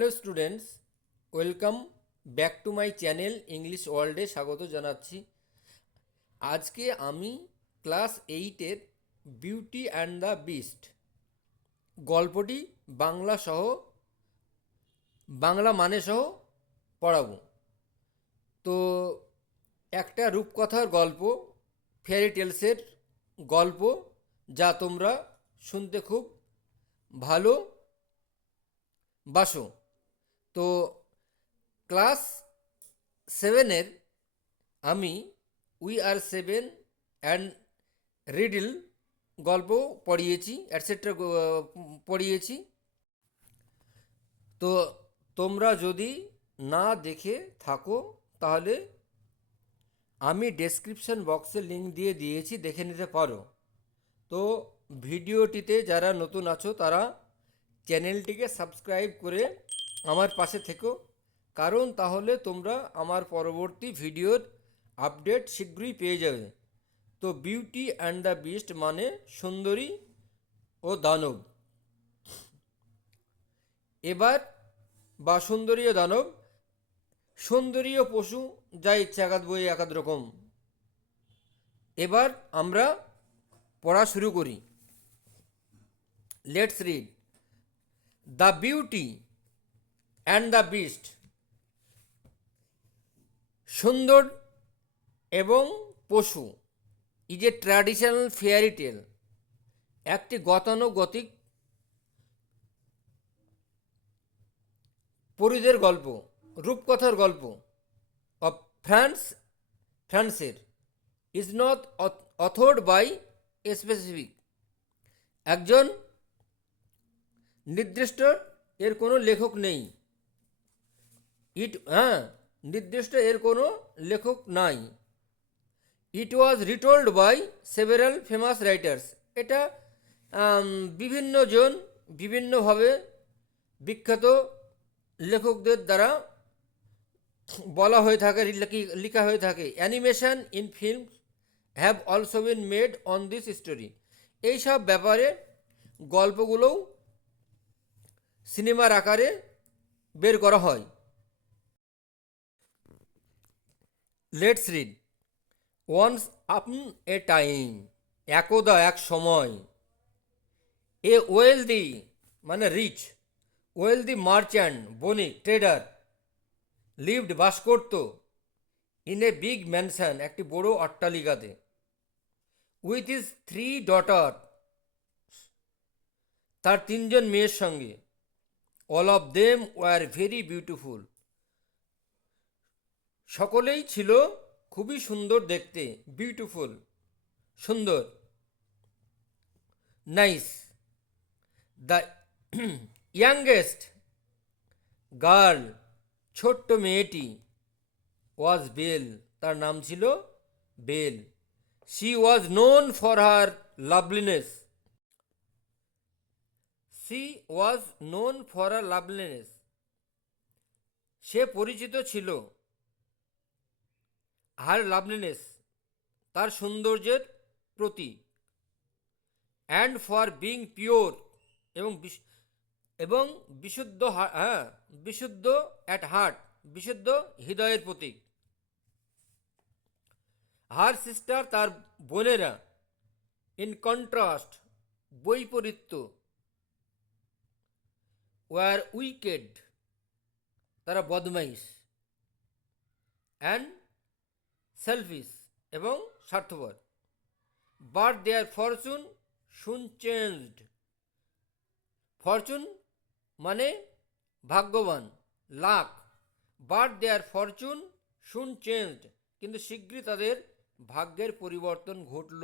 Hello students, welcome back to my channel English ওয়ার্ল্ডে স্বাগত জানাচ্ছি। আজকে আমি ক্লাস 8-এর বিউটি অ্যান্ড দ্য বিস্ট গল্পটি বাংলা মানে সহ পড়াবো। তো একটা রূপকথার গল্প, ফেয়ারি টেলসের গল্প, যা তোমরা শুনতে খুব ভালো বাসো। তো ক্লাস 7-এর আমি we are seven and riddle গল্প পড়িয়েছি, অ্যাটসেট্রা পড়িয়েছি। তো তোমরা যদি না দেখে থাকো তাহলে আমি ডেসক্রিপশন বক্সে লিঙ্ক দিয়ে দিয়েছি, দেখে নিতে পারো। তো ভিডিওটিতে যারা নতুন আছো তারা চ্যানেলটিকে সাবস্ক্রাইব করে আমার পাশে থেকো, কারণ তাহলে তোমরা আমার পরবর্তী ভিডিওর আপডেট শীঘ্রই পেয়ে যাবে। তো বিউটি অ্যান্ড দ্য বিস্ট মানে সুন্দরী ও দানব। এবার বা সুন্দরী ও দানব, সুন্দরী ও পশু, যা ইচ্ছা একাদ বই একাদ রকম। এবার আমরা পড়া শুরু করি। Let's read the beauty and the beast. সুন্দর এবং পশু is a traditional fairy tale, একটি গতানুগতিক পরীদের গল্প, রূপকথার গল্প অফ ফ্রান্সের is not authored by a specific, একজন নির্দিষ্ট এর কোনো লেখক নেই। নির্দিষ্ট এর কোনো লেখক নাই। ইট ওয়াজ রিটোল্ড বাই সেভারাল ফেমাস রাইটার্স, এটা বিভিন্নভাবে বিখ্যাত লেখকদের দ্বারা বলা হয়ে থাকে, লেখা হয়ে থাকে। Animation in film have also been made on this story, এইসব ব্যাপারে গল্পগুলোও সিনেমার আকারে বের করা হয়। Let's read. Once upon A time, একদা এক সময়, এ ওয়েলদি মানে রিচ, ওয়েলদি মার্চেন্ট বণিক ট্রেডার লিভড বাস করত ইন এ বিগ ম্যানশন, একটি বড় অট্টালিকাতে, উইথ হিজ 3 ডটার, তার 3জন মেয়ের সঙ্গে। All of them were very beautiful, সকলেই ছিল খুবই সুন্দর দেখতে। বিউটিফুল সুন্দর। নাইস। দ্য ইয়াংগেস্ট গার্ল, ছোট্ট মেয়েটি, ওয়াজ বেল, তার নাম ছিল Belle. She was known for her loveliness, she was known for her loveliness, সে পরিচিত ছিল, হার লাভলিনেস, তার সৌন্দর্যের প্রতি, অ্যান্ড ফর বিং পিওর, এবং বিশুদ্ধ, বিশুদ্ধ অ্যাট হার্ট, বিশুদ্ধ হৃদয়ের প্রতীক। হার সিস্টার, তার বোনেরা, ইন কন্ট্রাস্ট, বৈপরীত্য, ওয়ার উইকেড, তারা বদমাইশ, অ্যান্ড সেলফিশ, এবং স্বার্থপর। But their fortune soon changed, fortune মানে ভাগ্যবান, luck. But their fortune soon changed, কিন্তু শীঘ্রই তাদের ভাগ্যের পরিবর্তন ঘটল।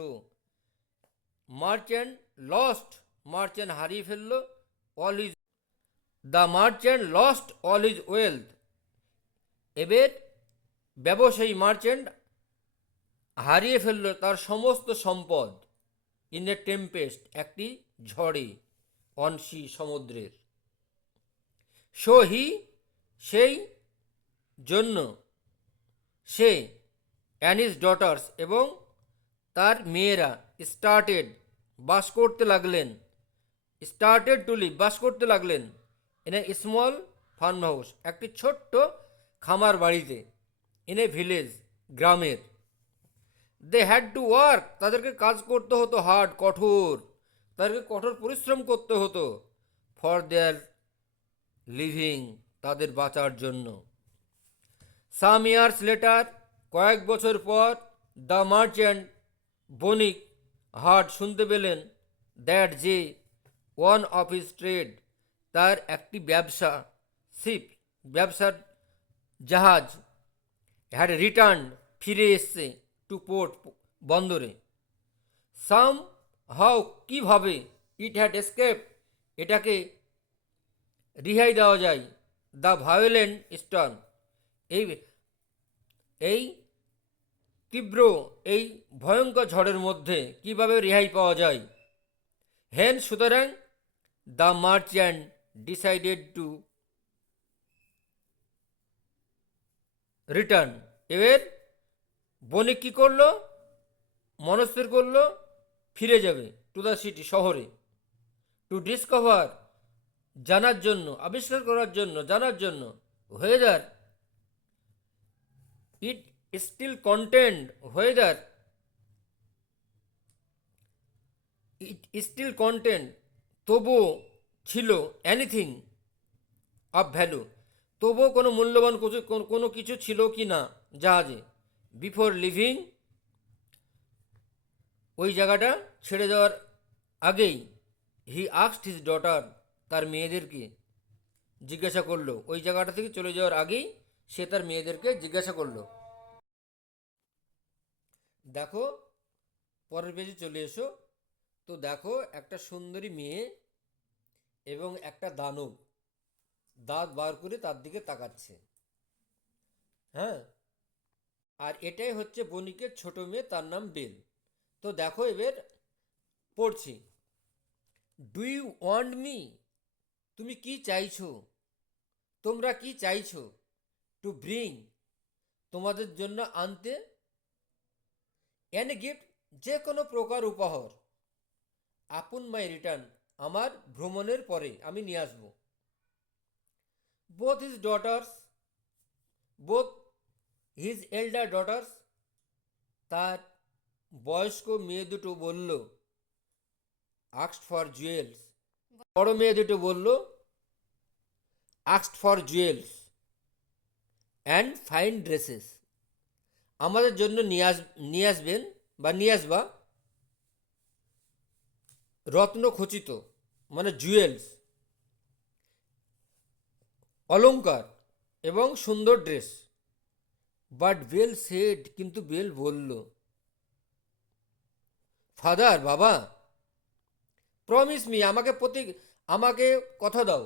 মার্চেন্ট লস্ট, মার্চেন্ট হারিয়ে ফেলল all his, the merchant lost all his wealth, এবার ব্যবসায়ী মার্চেন্ট হারিয়ে ফেলল তার সমস্ত সম্পদ। ইন এ টেম্পেস্ট, একটি ঝড়ে, অন সি, সমুদ্রের। সো হি, সেই জন্য, সে, অ্যান্ড হিজ ডটার্স, এবং তার মেয়েরা, স্টার্টেড, বাস করতে লাগলেন, স্টার্টেড টু লিভ, বাস করতে লাগলেন, in a small farm house, একটি ছোট্ট খামার বাড়িতে, ইন এ ভিলেজ, গ্রামের। দে হ্যাড টু ওয়ার্ক, তাদেরকে কাজ করতে হতো, হার্ড, কঠোর, তাদেরকে কঠোর পরিশ্রম করতে হতো, ফর দেয়ার লিভিং, তাদের বাঁচার জন্য। সাম ইয়ার্স লেটার, কয়েক বছর পর, দ্য মার্চেন্ট, বণিক, হার্ড, শুনতে পেলেন, দ্যাট যে ওয়ান অফ হিজ ট্রেড, তার একটি ব্যবসা, শিপ, ব্যবসার জাহাজ, হ্যাড রিটার্ন, ফিরে এসছে, টু পোর্ট, বন্দরে। সাম হাউ, কীভাবে, ইট হ্যাড এসকেপ, এটাকে রিহাই দেওয়া যায়, দ্য ভায়োলেন্ট স্টর্ম, এই এই তীব্র, এই ভয়ঙ্কর ঝড়ের মধ্যে কিভাবে রেহাই পাওয়া যায়। হেন, সুতরাং, the merchant decided to return, এবার বণিক কী করলো, মনস্থির করলো ফিরে যাবে, টু দ্য সিটি, শহরে, টু ডিসকভার, জানার জন্য, আবিষ্কার করার জন্য, জানার জন্য, whether it still content, whether it still content, তবুও ছিল, এনিথিং অফ ভ্যালু, তবুও কোনো মূল্যবান কোনো কিছু ছিল কি না জাহাজে, বিফোর লিভিং, ওই জায়গাটা ছেড়ে যাওয়ার আগেই, হি আস্কড হিজ ডটার, তার মেয়েদেরকে জিজ্ঞাসা করলো, ওই জায়গাটা থেকে চলে যাওয়ার আগেই সে তার মেয়েদেরকে জিজ্ঞাসা করলো। দেখো পরের পেজে চলে এসো। তো দেখো একটা সুন্দরী মেয়ে এবং একটা দানব দাঁত বার করে তার দিকে তাকাচ্ছে। হ্যাঁ, আর এটাই হচ্ছে বণিকের ছোট মেয়ে, তার নাম বেল। তো দেখো এবার পড়ছি। ডু ইউ ওয়ান্ট মি, তুমি কি চাইছো, তোমরা কি চাইছো, টু ব্রিং, তোমাদের জন্য আনতে, এনি গিফট, যে কোনো প্রকার উপহার, আপন মাই রিটার্ন, আমার ভ্রমণের পরে আমি নিয়ে আসবো। Both his daughters, both his এল্ডার daughters, তার বয়স্ক মেয়ে দুটো বলল, আস্কড ফর জুয়েলস, বড় মেয়ে দুটো বলল, asked for jewels and fine dresses, আমাদের জন্য নিয়ে আসবেন বা নিয়ে আসবা রত্ন খচিত, মানে জুয়েলস, অলংকার এবং সুন্দর ড্রেস। বাট বেল সেড, কিন্তু বেল বলল, ফাদার, বাবা, প্রমিস মি, আমাকে কথা দাও,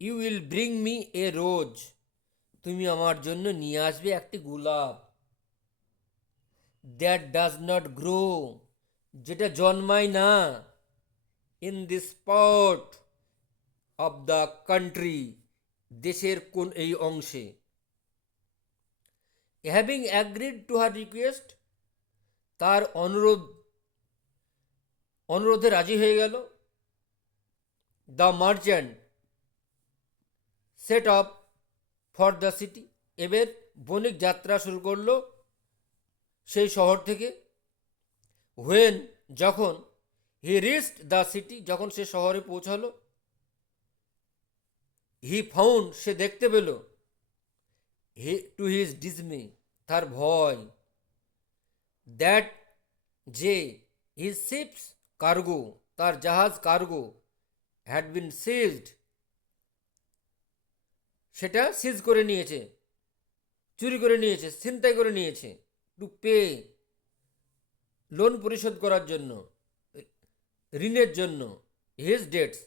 you will bring me a rose, তুমি আমার জন্য নিয়ে আসবে একটি গোলাপ, দ্যাট ডাজ নট গ্রো, যেটা জন্মায় না, in this spot of the country, দেশের কোন এই অংশে। Having agreed to her request, তার অনুরোধে রাজি হয়ে গেল। The merchant set of for the city, এবার বণিক যাত্রা শুরু করলো সেই শহর থেকে। হোয়েন, যখন, হি রিচড দ্য সিটি, যখন সে শহরে পৌঁছালো, হি ফাউন্ড, সে দেখতে পেল, টু হিজ ডিসমে, তার ভয়, দ্যাট যে, হিজ শিপস কার্গো, তার জাহাজ কার্গো, হ্যাড বিন সিজড, সেটা সিজ করে নিয়েছে, চুরি করে নিয়েছে, ছিনতাই করে নিয়েছে, টু পে, লোন পরিশোধ করার জন্য, ঋণের জন্য, হিজ ডেটস,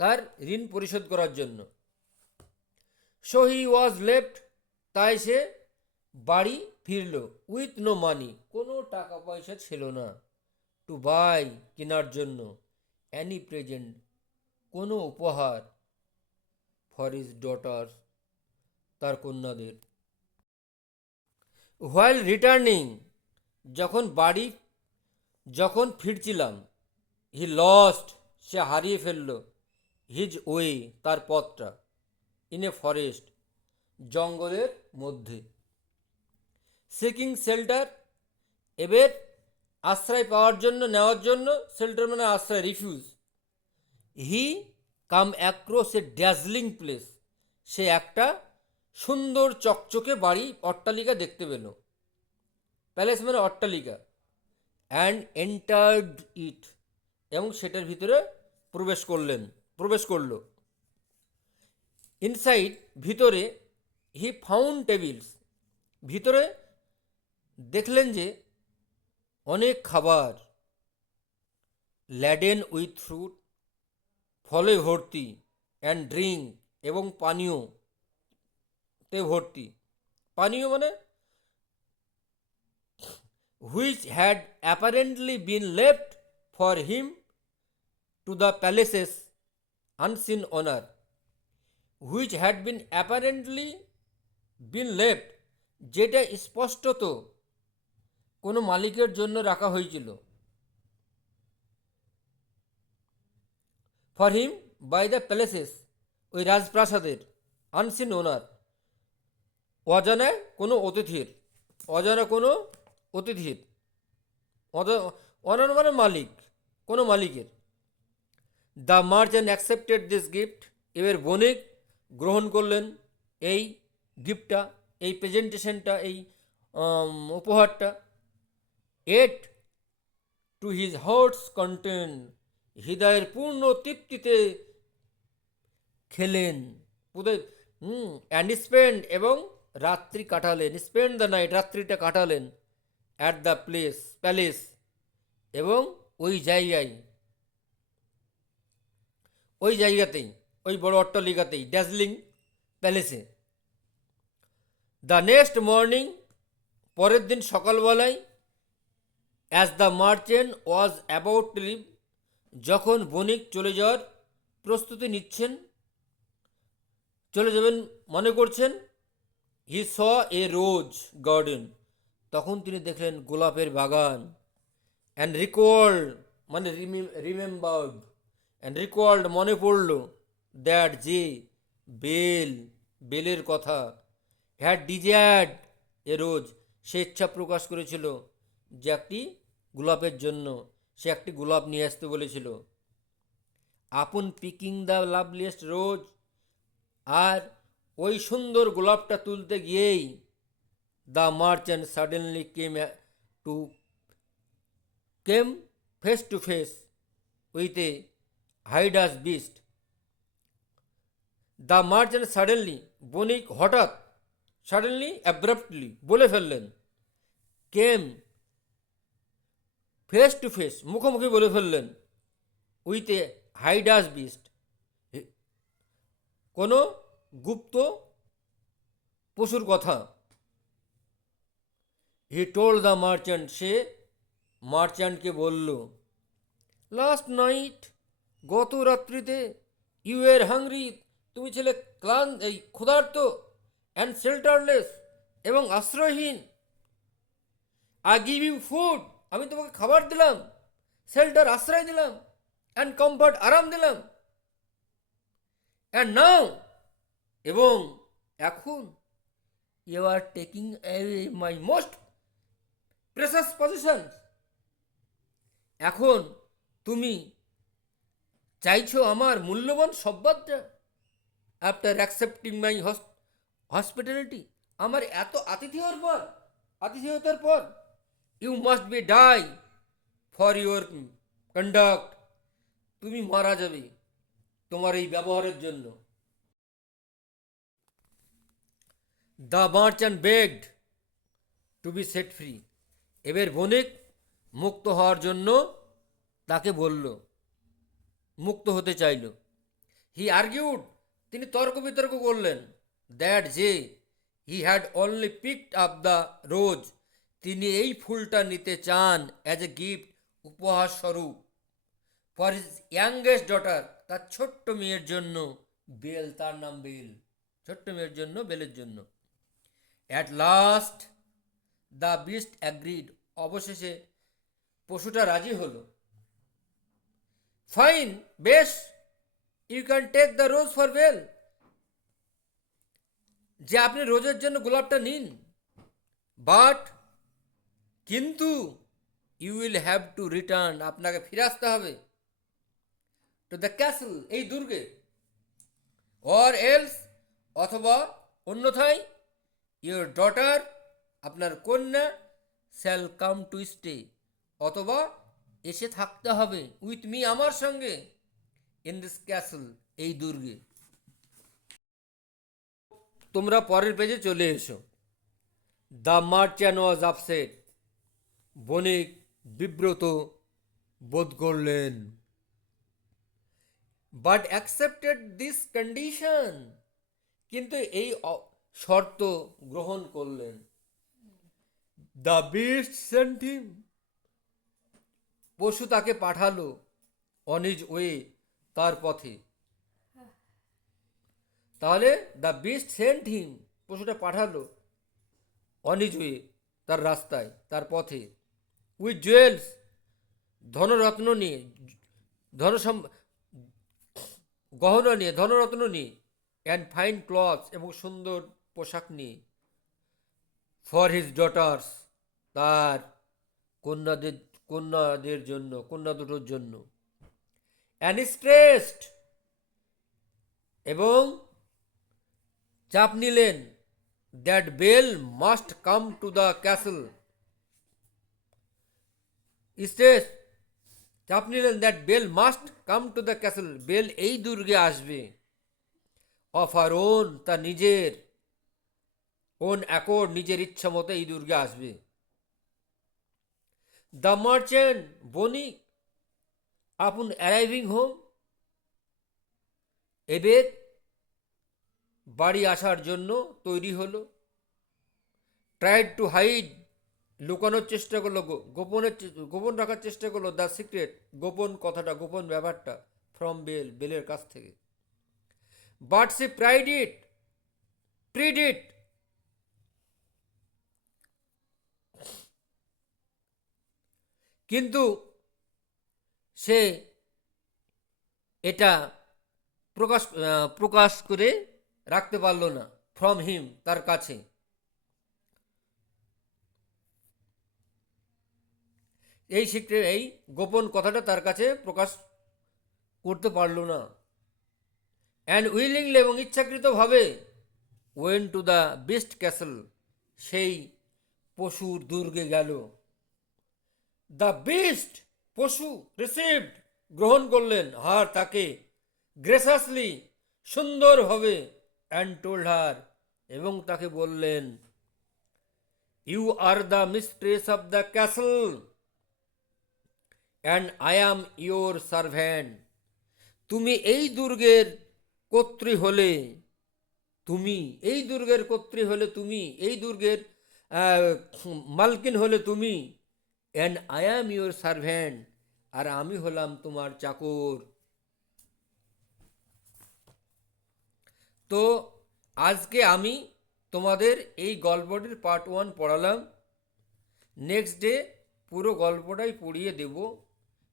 তার ঋণ পরিশোধ করার জন্য। সো হি ওয়াজ লেফট, তাই সে বাড়ি ফিরল, উইথ নো মানি, কোনো টাকা পয়সা ছিল না, টু বাই, কেনার জন্য, অ্যানি প্রেজেন্ট, কোনো উপহার, ফর হিজ ডটার্স, তার কন্যাদের। হোয়াইল রিটার্নিং, যখন ফিরছিলাম, হি লস্ট, সে হারিয়ে ফেলল, হিজ ওয়ে, তার পথটা, ইন এ ফরেস্ট, জঙ্গলের মধ্যে, সিকিং শেল্টার, এবার আশ্রয় পাওয়ার জন্য, নেওয়ার জন্য, শেল্টার মানে আশ্রয়, রিফিউজ, হি কাম অ্যাক্রস এ ড্যাজলিং প্লেস, সে একটা সুন্দর চকচকে বাড়ি, অট্টালিকা দেখতে পেল, প্যালেস মানে অট্টালিকা, অ্যান্ড এন্টার্ড ইট, এবং সেটার ভিতরে প্রবেশ করলো। ইনসাইড, ভিতরে, হি ফাউন্ড টেবিলস, ভিতরে দেখলেন যে অনেক খাবার, ল্যাডেন উইথ ফ্রুট, ফলে ভর্তি, অ্যান্ড ড্রিঙ্ক, এবং পানীয়তে ভর্তি, পানীয় মানে which had apparently been left for him to the palace's unseen owner, which had been apparently been left, যেটা স্পষ্টত কোনো মালিকের জন্য রাখা হয়েছিল, for him by the palaces, ওই রাজপ্রাসাদের, আনসিন ওনার, অজানা কোনো অতিথির, অজানা কোনো অতিথির, অনার মানে মালিক, কোনো মালিকের। The merchant accepted this gift, এবার বণিক গ্রহণ করলেন এই গিফটটা, এই প্রেজেন্টেশনটা, এই উপহারটা। এট টু হিজ হার্টস কন্টেন্ট, হৃদয়ের পূর্ণ তৃপ্তিতে খেলেন, অ্যান্ড স্পেন্ড, এবং রাত্রি কাটালেন, স্পেন্ড দ্য নাইট, রাত্রিটা কাটালেন, অ্যাট দ্য প্যালেস, এবং ওই জায়গাতেই, ওই বড় অট্টালিকাতেই, ড্যাজলিং প্যালেসে। দ্য নেক্সট মর্নিং, পরের দিন সকালবেলায়, as the merchant was about to leave, যখন বণিক চলে যাওয়ার প্রস্তুতি নিচ্ছেন, চলে যাবেন মনে করছেন, হি স এ রোজ গার্ডেন, তখন তিনি দেখলেন গোলাপের বাগান, অ্যান্ড রিকোয়ার্ড মানে রিমেম্বার্ড, অ্যান্ড রিকোয়ার্ড মনে পড়ল, দ্যাট যে বেলের কথা, হ্যাড ডিজায়ার্ড এ রোজ, সে ইচ্ছা প্রকাশ করেছিল যে একটি গোলাপের জন্য, সে একটি গোলাপ নিয়ে আসতে বলেছিল। আপন পিকিং দ্য লাভলিয়েস্ট রোজ, আর ওই সুন্দর গোলাপটা তুলতে গিয়েই the merchant suddenly came face to face with a hideous beast. The merchant suddenly, বণিক হঠাৎ, সাডেনলি অ্যাব্রাপ্টলি বলে ফেললেন, কেম ফেস টু ফেস, মুখোমুখি বলে ফেললেন, উইথ এ হাইডাস বিস্ট, কোনো গুপ্ত পশুর কথা। হি টোল্ড দ্য মার্চেন্ট, সে মার্চেন্টকে বলল, লাস্ট নাইট, গত রাত্রিতে, ইউ এর হাংরি, তুমি ছেলে ক্ষুধার্ত, অ্যান্ড শেল্টারলেস, এবং আশ্রয়হীন। আই গিভ ইউ ফুড, আমি তোমাকে খাবার দিলাম, শেল্টার আশ্রয় দিলাম, অ্যান্ড কমফর্ট আরাম দিলাম, অ্যান্ড নাও, এবং এখন, you are taking my most precious position, এখন তুমি চাইছো আমার মূল্যবান সম্পদটা, আফটার অ্যাকসেপ্টিং মাই হসপিটালিটি, আমার এত আতিথেয়তার পর, you must be die for your conduct, তুমি মারা যাবে তোমার এই ব্যবহারের জন্য। The merchant begged to be set free, এবার বণিক মুক্ত হওয়ার জন্য তাকে বলল, মুক্ত হতে চাইল। হি আর্গিউড, তিনি তর্ক বিতর্ক করলেন, দ্যাট যে he had only picked up the rose, তিনি এই ফুলটা নিতে চান অ্যাজ এ গিফট, উপহার স্বরূপ, ফর হিজ ইয়াংগেস্ট ডটার, তার ছোট্ট মেয়ের জন্য, বেল, তার নাম বেল, ছোট্ট মেয়ের জন্য, বেলের জন্য। At last the beast agreed, অবশেষে পশুটা রাজি হলো। ফাইন, বেশ, you can take the rose for well, যে আপনি রোজের জন্য গোলাপটা নিন, বাট কিন্তু you will have to return, আপনাকে ফিরে আসতে হবে টু দ্য ক্যাসেল, এই দুর্গে, অর এলস, অথবা অন্যথায় ইউর ডটার, আপনার কন্যা, শ্যাল কাম টু স্টে, অথবা এসে থাকতে হবে উইথ মি, আমার সঙ্গে, ইন দিস ক্যাসেল, এই দুর্গে। তোমরা পরের পেজে চলে এসো। দ্য মার্চেন্ট ওয়াজ আপসেট, বণিক বিব্রত বোধ করলেন, বাট অ্যাকসেপ্টেড দিস কন্ডিশন, কিন্তু এই শর্ত গ্রহণ করলেন। দ্য বিস্ট সেন্ট হিম, পশু তাকে পাঠালো, অন হিজ ওয়ে, তার পথে। তাহলে দ্য বিস্ট সেন্ট হিম, পশুটা পাঠালো, অন হিজ ওয়ে, তার রাস্তায়, তার পথে, উইথ জুয়েলস, ধনরত্ন নিয়ে, ধন গহনা নিয়ে, ধনরত্ন নিয়ে, অ্যান্ড ফাইন ক্লথস, এবং সুন্দর পোশাক নিয়ে, ফর হিজ ডটার্স, তার কন্যাদের জন্য, কন্যা দুটোর জন্য, অ্যান্ড স্ট্রেসড, এবং চাপ নিলেন, that bell must come to the castle, stress, চাপ নিলেন, that bell must come to the castle, bell এই দুর্গে আসবে, অফ আর ওন, তার নিজের ওন অ্যাকর্ড, নিজের ইচ্ছা মতো এই দুর্গে আসবে। দ্য মার্চেন্ট, বণিক, আপন অ্যারাইভিং হোম, এবার বাড়ি আসার জন্য তৈরি হলো, ট্রাইড টু হাইড, লুকানোর চেষ্টা করলো, গোপন রাখার চেষ্টা করলো, দ্য সিক্রেট, গোপন কথাটা, গোপন ব্যাপারটা, ফ্রম বেল, বেলের কাছ থেকে, বাট সে প্রিড ইট, কিন্তু সে এটা প্রকাশ করে রাখতে পারল না, ফ্রম হিম, তার কাছে, এই সিক্রেট, এই গোপন কথাটা তার কাছে প্রকাশ করতে পারল না। অ্যান্ড উইলিংলি, এবং ইচ্ছাকৃতভাবে, went to the beast castle, সেই পশুর দুর্গে গেল। দ্য বিস্ট, পশু, রিসিভড, গ্রহণ করলেন, হার, তাকে, গ্রেসাসলি, সুন্দরভাবে, অ্যান্ড টোল্ড হার, এবং তাকে বললেন, you are the mistress of the castle, and I am your servant, তুমি এই দুর্গের কর্ত্রী হলে, তুমি এই দুর্গের কর্ত্রী হলে, তুমি এই দুর্গের মালকিন হলে তুমি, অ্যান্ড আই অ্যাম ইয়োর সার্ভ্যান্ট, আর আমি হলাম তোমার চাকর। তো আজকে আমি তোমাদের এই গল্পটির পার্ট 1 পড়ালাম, নেক্সট ডে পুরো গল্পটাই পড়িয়ে দেব।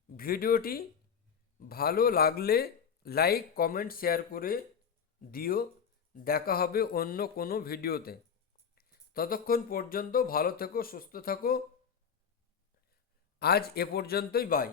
ভিডিওটি ভালো লাগলে লাইক, কমেন্ট, শেয়ার করে দিও। দেখা হবে অন্য কোনো ভিডিওতে। ততক্ষণ পর্যন্ত ভালো থেকো, সুস্থ থাকো। আজ এ পর্যন্তই, বাই।